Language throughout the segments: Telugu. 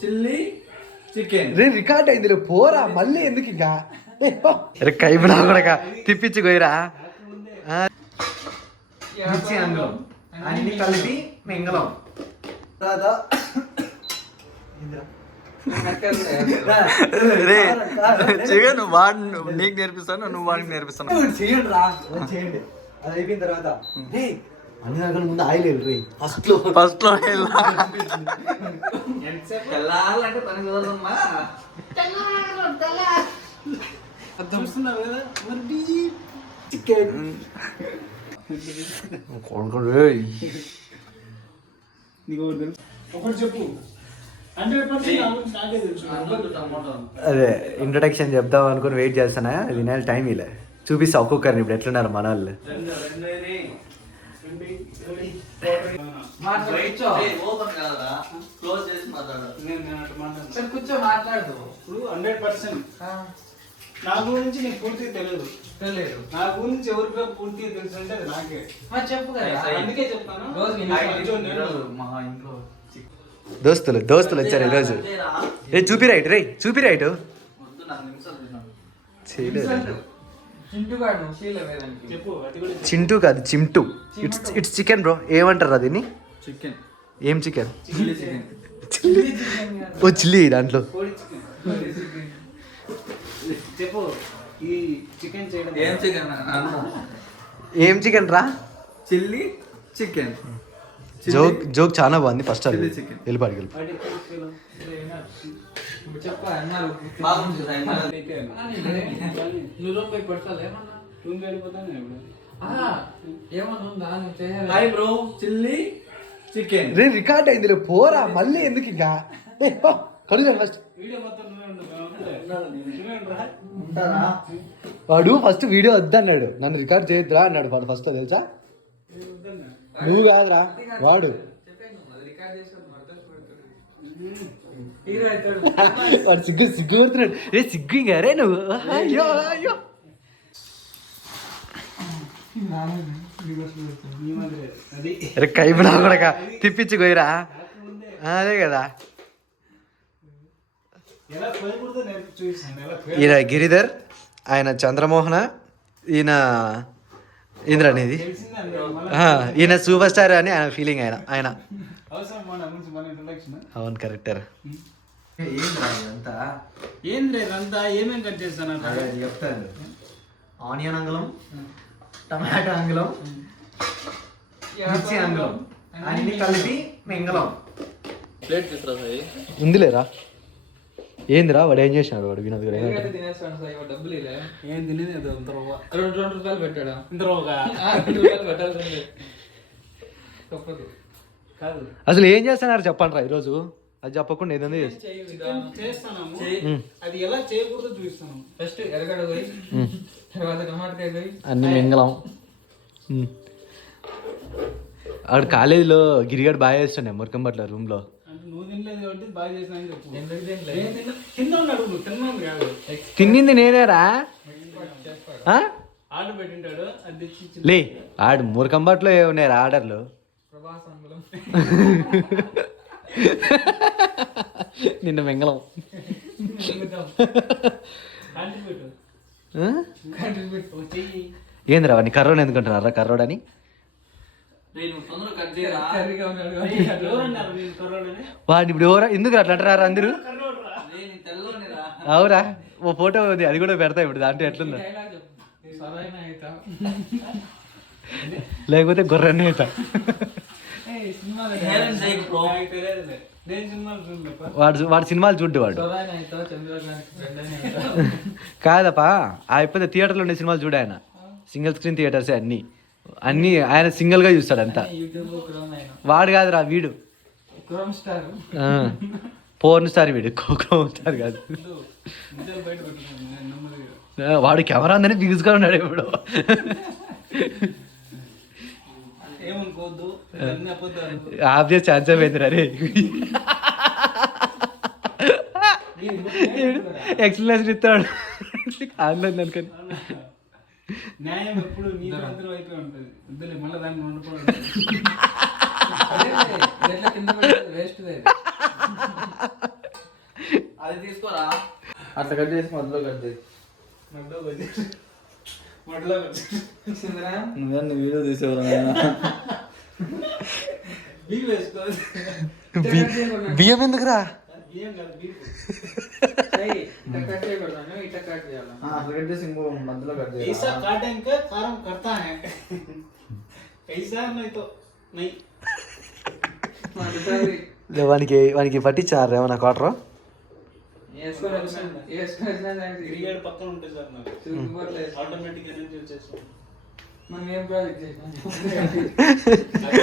చిల్లీ చికెన్ రే రికార్డ్ అయింది పోరా మళ్ళీ ఎందుకు ఇంకా కైపులా కూడా తిప్పించి పోయిరా అందులో అన్ని కలిపి మింగలం నువ్వు వాడు నీకు నేర్పిస్తాను నువ్వు వాడికి నేర్పిస్తాను చేయండి రా చేయండి అది అయిపోయిన తర్వాత అన్ని దాకా ముందు ఆయిల్ వెళ్ళి ఫస్ట్ లో తెల్లాలంటే పని కుదరదమ్మా చూస్తున్నారు కదా మరి చికెన్ ఒకటి చెప్పు అదే ఇంట్రొడక్షన్ చెప్దాం అనుకుని వెయిట్ చేస్తానా వినాలి టైం ఇలా చూపిస్తా ఒక్కొక్కరిని ఇప్పుడు ఎట్లున్నారు మన వాళ్ళు కూర్చో మాట్లాడదు ఇప్పుడు 100% నా గురించి నీకు పూర్తిగా తెలియదు నా గురించి ఎవరికి పూర్తిగా తెలుసు అంటే అది నాకే చెప్పు అందుకే చెప్తాను మా ఇంట్లో దోస్తులు వచ్చారు ఈరోజు రే చూపి రైట్ చింటూ కాదు చిమ్టు ఇట్స్ చికెన్ బ్రో ఏమంటారు దీన్ని చికెన్ ఏం చికెన్ ఓ చిల్లీ దాంట్లో చెప్పు ఈ చికెన్ చేయడం ఏం చికెన్ రా చిల్లీ చికెన్ జోక్ చాలా బాగుంది ఫస్ట్ అది వెళ్ళిపాడు చికెన్ రే రికార్డ్ అయింది పోరా మళ్ళీ ఎందుకు ఇంకా కడుగు ఫస్ట్ వాడు ఫస్ట్ వీడియో వద్దన్నాడు నన్ను రికార్డ్ చేయొద్దురా అన్నాడు వాడు ఫస్ట్ తెలుసా నువ్వు కాదురా వాడు వాడు సిగ్గు కొడుతున్నాడు రే సిగ్గు ఇంకా రే నువ్వు అయ్యో రే కైపులా కూడా తిప్పించి పోయిరా అదే కదా ఈయన గిరిధర్ ఆయన చంద్రమోహన ఈయన ఇంద్రనిది ఈయన సూపర్ స్టార్ అని ఆయన ఫీలింగ్ ఆయన అవును కరెక్టర్ ఏమేమి కట్ చేస్తాను చెప్తాను ఆనియన్ అంగుళం టమాటో అంగుళం మిర్చి అంగుళం అన్ని కలిపి మింగలం ప్లేట్ తీసుకురా ఉందిలేరా ఏందిరా వాడు ఏం చేసినాడు వాడు వినోద్ గారు ఏం తినేది రూపాయలు పెట్టాడా అసలు ఏం చేస్తున్నారు చెప్పండి రా ఈరోజు అది చెప్పకుండా ఏదైనా అది ఎలా చేయకూడదో చూపిస్తాను ఫస్ట్ ఎరగడ పోయి తర్వాత టమాటకాయ పోయి అన్ని మింగలం అక్కడ కాలేజీలో గిరిగాడు బాగా చేస్తుండే మురకంపట్ల రూమ్ లో తిన్నింది నేనేరా లే ఆడు మురకంపట్లో ఉన్నారా ఆర్డర్లు నిన్న మింగళం ఏందిరా వాడిని కర్రోని ఎందుకుంటున్నారా కర్రోడని వాడిని ఇప్పుడు ఎవరా ఎందుకు అట్లా అంటారా అందరూ అవురా ఓ ఫోటో ఉంది అది కూడా పెడతా ఇప్పుడు దాంట్లో ఎట్లుందా లేకపోతే గొర్రెనే అవుతా వాడు సినిమాలు చూడ్డు వాడు కాదప్పా అయిపోతే థియేటర్లో ఉండే సినిమాలు చూడు ఆయన సింగిల్ స్క్రీన్ థియేటర్స్ అన్ని ఆయన సింగిల్ గా చూస్తాడు అంతా వాడు కాదురా వీడు పోర్న్ స్టార్ వీడు క్రోమ్ స్టార్ కాదు వాడు కెమెరా ఉందని బిగుసుగా ఉన్నాడు ఇప్పుడు ఆఫ్ చేసి ఛాన్స్ అయిపోయింది రే ఎక్స్ప్లెనేషన్ ఇస్తాడు ఆన్లైన్ అనుకని న్యాయం ఎప్పుడు నీ అందరూ వైపే ఉంటుంది వద్దులే మళ్ళీ దాన్ని వండుకోవడం అది తీసుకోరా. అట్లా కట్ చేసి మధ్యలో కట్ చేసి నువ్వే వీడియో తీసేవరా బియ్యం ఎందుకురా? అట్లా కట్ చేసి ఇంకో మధ్యలో కట్ చేయాలి. ऐसा काटेंगे का काम करता है ऐसा नहीं तो नहीं వానికి పట్టించారు ఏమన్నా క్వార్టర్? క్రియేట్ పక్కన ఉంటుంది సార్ నాకు ఆటోమేటిక్ ఎనర్జీ వచ్చేస్తుంది. మనం ఏం ప్రాజెక్ట్ చేసినాం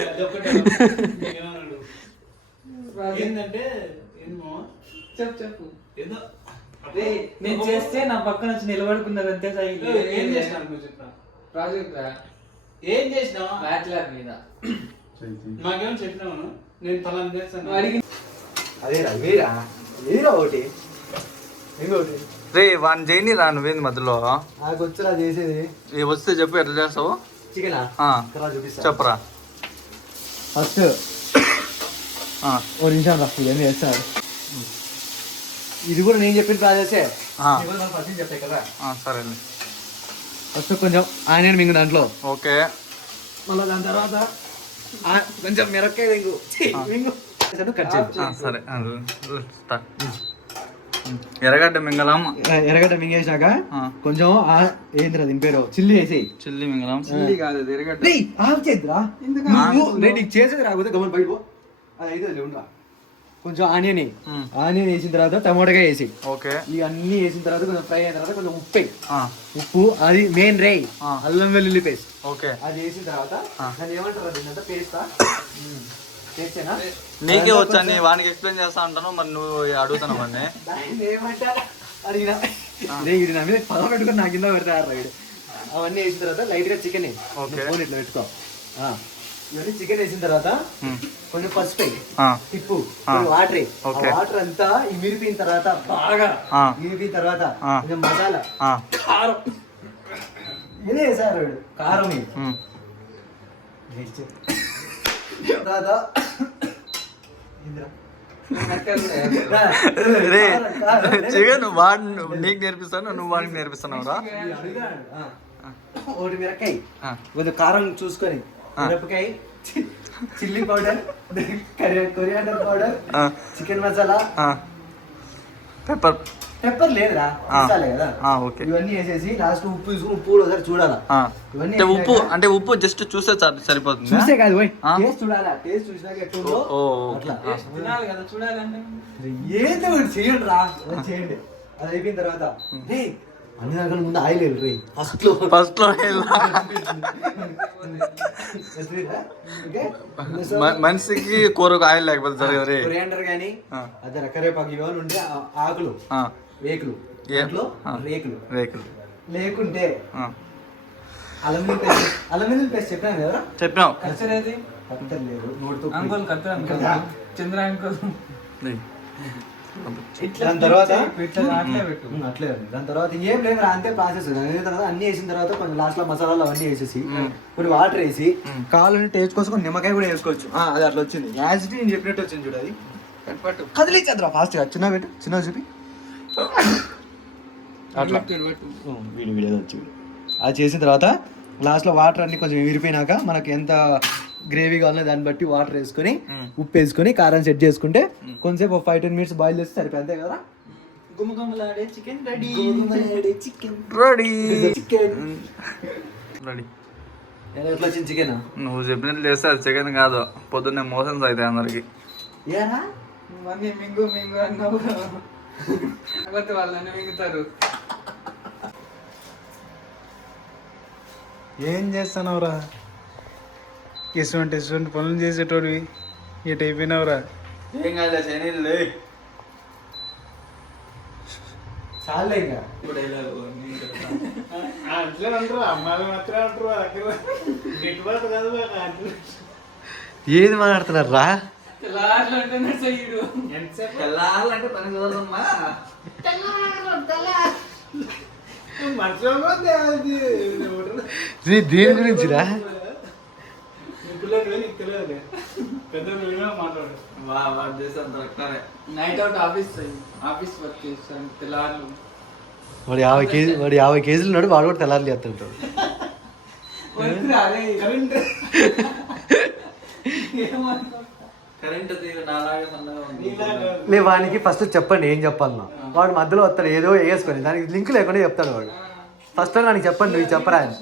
అదొకటి ఏమన్నాడు ఏంటంటే ఏమో చెప్పు ఏదో నేను చేస్తే నా పక్కన వచ్చి నిలబడుకున్నారు అంతే. ఏం చేసినాను నువ్వు చెప్పా ప్రాజెక్ట్ ఏం చేసినావా? బ్యాచిలర్ మీద నాకేమో చెప్పినావు నేను తలా చేస్తాను అదేరా వేరా ఏదిరా ఒకటి ఇంకోటి రే వాడిని చేయని రా నువ్వేంది మధ్యలో నాకు వచ్చురా చేసేది. వస్తే చెప్పు ఎట్లా చేస్తావు. చికెనా ఆ, చూపిస్తా చెప్పరా. ఫస్ట్ ఆ, ఓ నిమిషం రా ఇవన్నీ చేస్తాడు. ఇది కూడా నేను చెప్పిన ప్రాసెసే. ఆ, ఫస్ట్ చెప్పాయి కదా. సరేలే. ఫస్ట్ కొంచెం ఆనియన్ మింగు దాంట్లో. ఓకే. మళ్ళీ దాని తర్వాత కొంచెం మిరపకాయ మింగు మింగు కట్ చేయి. సరే ఎర్రగడ్డ మింగలం. ఎర్రగడ్డ మింగేసాక ఆ. కొంచెం ఏంద్రా దీని పేరు చిల్లీ వేసేయి. చిల్లి మింగలం. చిల్లి కాదు అది ఎర్రగడ్డ. ఆఫ్ చేద్దురా నేను నీకు చేసేది రాకపోతే గమని బయట పో. అది అయితే ఉండరా కొంచెం ఆనియన్ ఆనియన్ వేసిన తర్వాత టమాటోగా వేసి ఓకే. ఇవన్నీ వేసిన తర్వాత కొంచెం ఫ్రై అయిన తర్వాత కొంచెం ఉప్పు వేయి. ఆ, ఉప్పు అది మెయిన్ రే. అల్లం వెల్లుల్లి పేస్ట్ ఓకే. అది వేసిన తర్వాత దాన్ని ఏమంటారు దీని పేస్తా పేస్టేనా? నీకే వచ్చా నీ వానికి ఎక్స్ప్లెయిన్ చేస్తా అంటాను మరి నువ్వు అడుగుతాను మరి. దాన్ని ఏమంటారా అడిగినా ఇది నా మీద పదం పెట్టుకుని నా కింద పెడతారు వీడు. అవన్నీ వేసిన తర్వాత లైట్ గా చికెన్ ఓకే. ఫోన్ ఇట్లా పెట్టుకో. ఇవన్నీ చికెన్ వేసిన తర్వాత కొంచెం పసుపు తిప్పు వాటర్ వాటర్ అంతా ఇమిరిపోయిన తర్వాత బాగా ఇమిరిపోయిన తర్వాత కొంచెం మసాలా కారం ఇదే వేసారు వీడు కారం తర్వాత చికెన్ వాడు నీకు నేర్పిస్తాను నువ్వు వాడికి నేర్పిస్తున్నావు రా. ఒకటి మిరకాయ కొంచెం కారం చూసుకొని మిరపకాయ chilli powder coriander powder chicken masala pepper pepper లేదురా మసాలా కదా. ఇవన్నీ వేసేసి లాస్ట్ ఉప్పు తీసుకుని ఉప్పు కూడా ఒకసారి చూడాలా. ఇవన్నీ ఉప్పు అంటే ఉప్పు జస్ట్ చూస్తే సరిపోతుంది. చూసే కాదు టేస్ట్ చూడాలా. టేస్ట్ చూసినాక ఎట్లుందో అట్లా తినాలి కదా చూడాలంటే ఏదో ఒకటి చేయండి రా చేయండి. అది అయిపోయిన తర్వాత అన్ని దాకా ముందు ఆయిల్ వెళ్ళి ఫస్ట్ లో మనిషికి కూరకు ఆయిల్ లేకపోతే జరగదు రే. కొరియాండర్ కానీ అదే కరివేపాకు ఇవన్నీ ఉంటే ఆకులు రేకులు రేకులు లేకుంటే అల్లం వెల్లుల్లి పేస్ట్ చెప్పాను కదా. చెప్పినావు. కత్తర్ లేదు నోటితో దాని తర్వాత అట్లే దాని తర్వాత ఏం లేదు అంతే ప్రాసెస్. తర్వాత అన్ని వేసిన తర్వాత కొంచెం లాస్ట్ లో మసాలాలు అవన్నీ వేసేసి కొన్ని వాటర్ వేసి కావాలని టేస్ట్ కోసం కొన్ని నిమ్మకాయ కూడా వేసుకోవచ్చు. అది అట్లా వచ్చింది యాసిటీ నేను చెప్పినట్టు వచ్చింది చూడు. అది కదిలిచ్చేద్దురా ఫాస్ట్ గా చిన్న పెట్టు చిన్న చూపి అట్లా వీడియో వచ్చి అది చేసిన తర్వాత లాస్ట్ లో వాటర్ అన్ని కొంచెం విరిపోయినాక మనకి ఎంత గ్రేవీ కావాలో దాన్ని బట్టి వాటర్ వేసుకొని ఉప్పు వేసుకొని కారం సెట్ చేసుకుంటే కొంచెంసేపు 5-10 minutes బాయిల్ చేస్తే సరిపోయి అంతే కదా. గుమగుమలాడే చికెన్ రెడీ. ఎట్లా వచ్చింది చికెన్? నువ్వు చెప్పినట్లు చేస్తే అది చికెన్ కాదు పొద్దున్నే మోషన్స్ అవుతాయి అందరికి. ఏరా మింగు అన్నావు వాళ్ళని మింగుతారు. ఏం చేస్తున్నావురా? ఇటువంటి పనులు చేసేటోడివి ఎటు అయిపోయినావురా? ఏం కాదు శనిలే చాలే ఇంకా అట్లే అంటారు అమ్మాయిలు మాత్రమే అంటారు. గిట్టుబాటు కాదు ఏది మాట్లాడుతున్నారు రా? తెల్లాలంటే పని కుదరదమ్మా. దేని గురించి రా? పెద్ద మాట్లాడు నైట్ అవుట్ ఆఫీస్ వర్క్ చేస్తాను తెల్లారు వాడు 50 కేజీలు ఉన్నాడు, వాడు కూడా తెల్లారి చేస్తుంటాడు. లే వానికి ఫస్ట్ చెప్పండి ఏం చెప్పాలన్నా. వాడు మధ్యలో వస్తాడు ఏదో వేసుకొని, దానికి లింక్ లేకుండా చెప్తాడు వాడు. ఫస్ట్ నాకు చెప్పండి, నువ్వు చెప్పరా అని.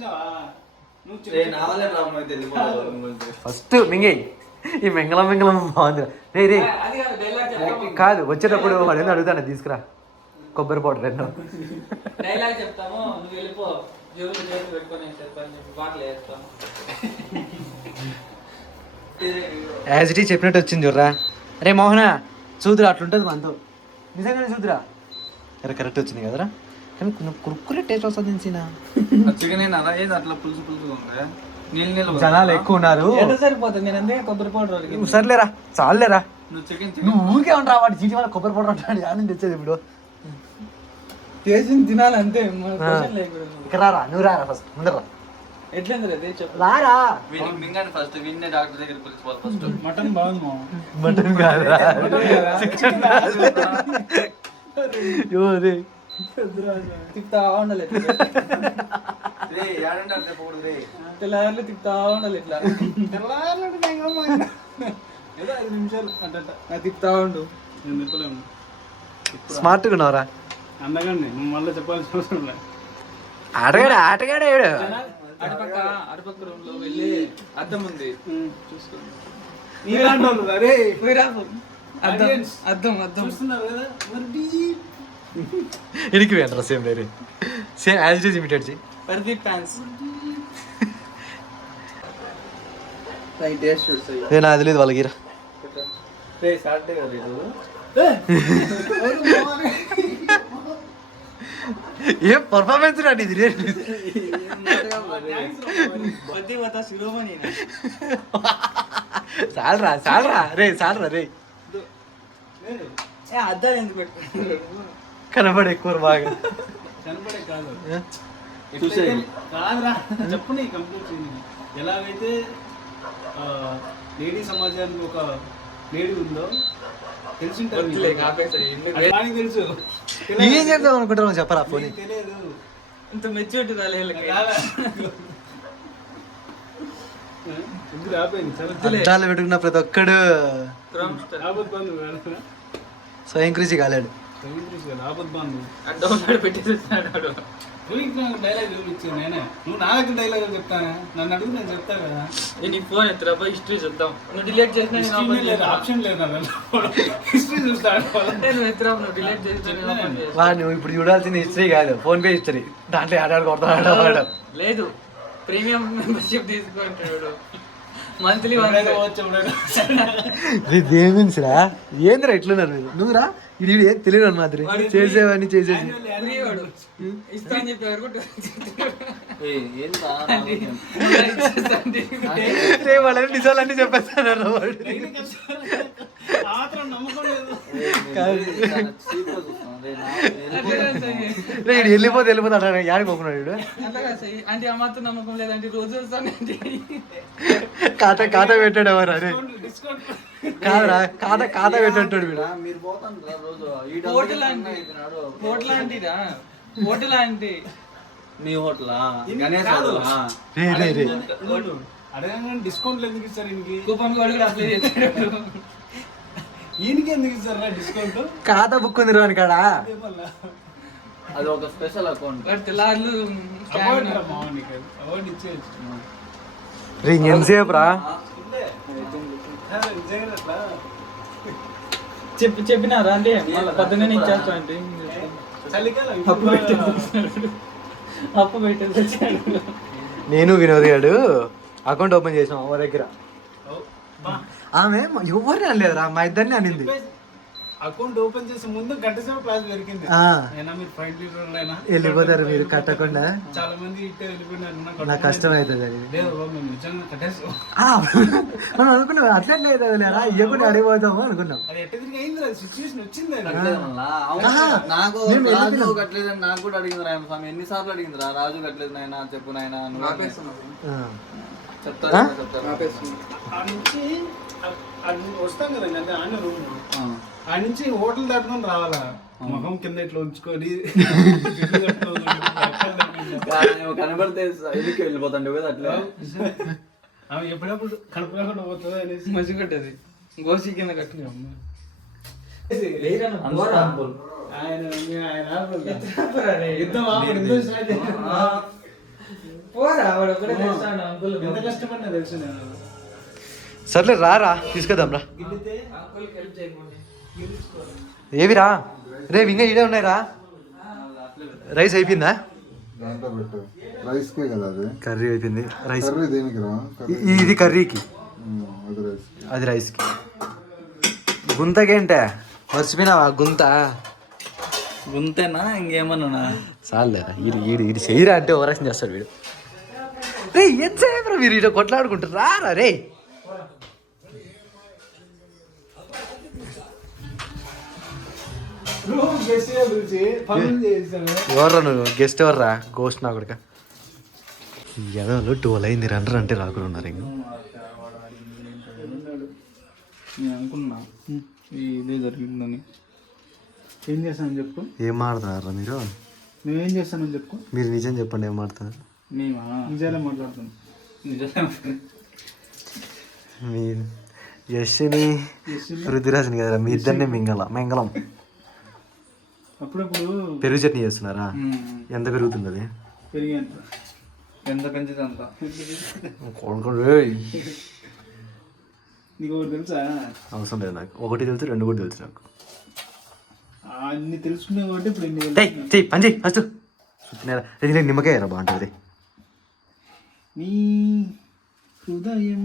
ఫస్ట్ మింగే ఈ మింగళం బాగుంది. రే రే కాదు, వచ్చేటప్పుడు వాడు ఏదో అడుగుతాను, తీసుకురా కొబ్బరి పౌడర్ ఎన్నో. డైలాగ్ చెప్తాము, నువ్వు వెళ్ళిపో జోలు పెట్టుకొని బాటలు వేస్తాము. యాజ్ ఇట్ ఈజ్ చెప్పినట్టు వచ్చింది చూడరా. అరే మోహన చూదురా, అట్లుంటుంది మనతో నిజంగానే చూదురా. అరే కరెక్ట్ వచ్చింది కదరా, కానీ కొంచెం కురుకురే టేస్ట్ వస్తుంది. అట్లా పులుసు ఉంది, నీళ్ళు జనాలు ఎక్కువ ఉన్నారు, సరిపోతుంది. నేను అంతే కొబ్బరి పౌడర్ సర్లేరా చాలేరా. నువ్వు చికెన్ నువ్వు ఊరికే ఉంటా వాడు చీటి వాళ్ళ కొబ్బరి పౌడర్ అంటాడు. యాడ్ తెచ్చేది ఇప్పుడు చేసింది తినాలి అంతే. ఇక్కడ రారా, నువ్వు రారా ఫస్ట్ ముందర ఎట్లా చెప్పు రారా. ఫస్ట్ విన్నే డాక్టర్ దగ్గర పిలుచుకోవాలి. ఫస్ట్ మటన్ బాగుంది, మటన్ కాదురా తిప్పుతా ఉండాలి, తెల్లారులు తిప్పుతా ఉండాలి. ఇట్లా ఏదో 5 నిమిషాలు అంటే తిప్పుతా ఉండు. నేను తిప్పలేము. స్మార్ట్గా ఉన్నావురా. అందగానే నువ్వు మళ్ళీ చెప్పాల్సిన అవసరం లేదు. ఆటగాడు అటుపక్క రూమ్ లో వెళ్ళి అద్దం ఉంది చూసుకోండి. అద్దం చూస్తున్నారు కదా మరి. ఇడికి వెంటరా same diary same as it is imitate చేయి. ప్రదీప్ ఫ్యాన్స్ నేను అది లేదు వాళ్ళకి రా. ఏ పర్ఫార్మెన్స్ రాండి ఇది. చాలరా రే రే అద్దాలు ఎందుకు పెట్టుకుంటారు? కనబడే ఎక్కువ బాగా కనపడే కాదు, కాదురా చెప్పు. నీ కంప్లీట్ ఎలాగైతే లేడీ సమాజానికి ఒక లేడీ ఉందో తెలుసు. ఏం చేద్దాం అనుకుంటారు చెప్పరా. పోనీ తెలియదు, ఇంత మెచ్యూరిటీ రాలేదు. అద్దాలు పెట్టుకున్న ప్రతి ఒక్కడు స్వయం కృషి కాలేడు. డైలాగ్ ఇచ్చాను నేనే. నువ్వు నా దగ్గర డైలాగ్ చెప్తానా? నన్ను అడుగు, నేను చెప్తా కదా. నీకు ఫోన్ ఎత్తురా, హిస్టరీ చెప్తాం. నువ్వు డిలీట్ చేసిన ఆప్షన్ లేదు, హిస్టరీ చూస్తాను. నువ్వు ఎత్తురా, నువ్వు డిలీట్ చేసిన నువ్వు ఇప్పుడు చూడాల్సిన హిస్టరీ కాదు, ఫోన్ పే హిస్టరీ. దాంట్లో ఆడాడు కొడతాడు. లేదు, ప్రీమియం మెంబర్షిప్ తీసుకుంటాడు. మంత్లీ దేని గురించిరా? ఏందిరా ఎట్లున్నారు మీరు? నువ్వురా ఇది ఏం తెలియదు మాదిరి చేసేవన్నీ చేసేసి వాళ్ళని నిజాలన్నీ చెప్పేస్తాను. వెళ్ళిపోతే యాడికి పోకున్నాడు. అంటే ఆ మాత్రం నమ్మకం లేదంటే రోజు ఖాతా పెట్టాడు ఎవరు? అరే కాదురా, ఖాతా పెట్టాడు వీడు. హోటల్ ఆంటీరా, హోటల్ ఆంటీ. మీ హోటల్ డిస్కౌంట్ ఎందుకు ఇస్తారు? కూపన్ కోడ్ కూడా అప్లై చేస్తాడు. ఈయనకి ఎందుకు ఇస్తారా డిస్కౌంట్? ఖాతా బుక్ ఉంది రాని కాడ. అది ఒక స్పెషల్ అకౌంట్. తెల్లారులు అవార్డు ఇచ్చేయచ్చు. ఎంతసేపు రా చెప్పినారా అంటే పొద్దున్నే ఇచ్చేస్తా అంటే అప్పు పెట్టేసి. నేను వినోద్ గారు అకౌంట్ ఓపెన్ చేసాం మా దగ్గర. ఆమె ఎవరిని అనలేదురా, మా ఇద్దరిని అనింది. అకౌంట్ ఓపెన్ చేసే ముందు గంట సేపు క్లాస్ దొరికింది. వెళ్ళిపోతారు మీరు కట్టకుండా. చాలా మంది ఇట్టే వెళ్ళిపోయినారు. నాకు కష్టం అవుతుంది అది. అనుకున్నాం అట్లట్లే అవుతుంది లేరా, ఇవ్వకుండా అడిగిపోతాము అనుకున్నాం. నాకు కట్టలేదని నాకు కూడా అడిగింది రా స్వామి. ఎన్నిసార్లు అడిగింది రా, రాజు కట్టలేదు నాయన చెప్పు నాయన. చెప్తా వస్తాం కదా అంటే ఆడ రూమ్ ఆ నుంచి హోటల్ దాటుకొని రావాలా ముఖం కింద ఇట్లా ఉంచుకొని కనబడితే ఇదికి వెళ్ళిపోతాండి కదా అట్లా ఆమె ఎప్పుడప్పుడు కడుపు లేకుండా పోతుంది అనేసి మంచిగా కట్టేది గోసి కింద కట్టిన ఆయన యుద్ధం ఎంత కష్టపడినా తెలుసు నేను సర్లే రా తీసుకెళ్దాం రా ఏవిరా రేపు ఇంకా ఇడే ఉన్నాయి రా రైస్ అయిపోయిందా దాంట్లో పెట్టు రైస్కే కదా అది కర్రీ అయిపోయింది రైస్ కర్రీ దేనికి రా ఇది కర్రీకి అది రైస్ అది రైస్కి గుంతకేంటే మర్చిపోయినావా గుంత గుంతేనా ఇంకేమన్నా చాలేరా ఇది చేయరా అంటే ఓవరాక్షన్ చేస్తాడు వీడు రే ఎంతసేపు మీరు ఇటు కొట్లాడుకుంటారు రారా రే ఎవర్రా నువ్వు గెస్ట్ ఎవర్రా గోస్ట్ నా కొడుక ఎదవలు 12 అయింది రండి అంటే రాకుండా ఉన్నారు ఇంక నేను అనుకున్నా ఇదే జరిగిందని ఏం చేస్తానని చెప్పు ఏం మాట్లాడుతున్నారా మీరు నువ్వేం చేస్తానని చెప్పు మీరు నిజం చెప్పండి ఏం మాట్లాడుతున్నారు మేమా నిజాలే మాట్లాడుతున్నాం నిజాలే మీ యశ్ని పృథ్వీరాజ్ని కదరా మీ ఇద్దరిని మెంగళం అప్పుడప్పుడు పెరుగు చట్నీ చేస్తున్నారా ఎంత పెరుగుతుంది అది పెరిగేంత ఎంత పెంచితే అంత నీకు ఒకటి తెలుసా అవసరం లేదు నాకు ఒకటి తెలుసు 2 కూడా తెలుసు నాకు అన్ని తెలుసుకున్నావు కాబట్టి ఇప్పుడు ఇన్ని పని చేయి ఫస్ట్ నిమ్మకాయ రా బాగుంటుంది నీ హృదయం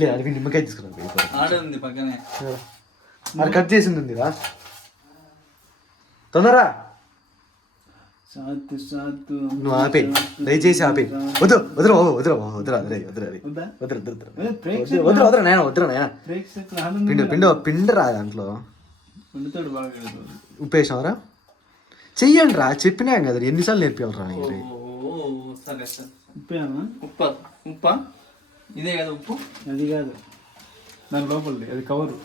లేదు అది నిమ్మకాయ తీసుకురా ఆడ ఉంది పక్కనే అది కట్ చేసింది ఉందిరా తొందరరా సాత్ సాత్ నువ్వు ఆపే దయచేసి ఆపే వద్దురా పిండరా దాంట్లో వండుతాడు బాగా ఉప్పు వేసినావరా చెయ్యండి రా చెప్పినా కదా ఎన్నిసార్లు నేర్పించాలరా నీకు సరే సరే ఉప్పేనా ఉప్పా ఇదే కదా ఉప్పు అది కాదు దాని లోపలిది అది కవరు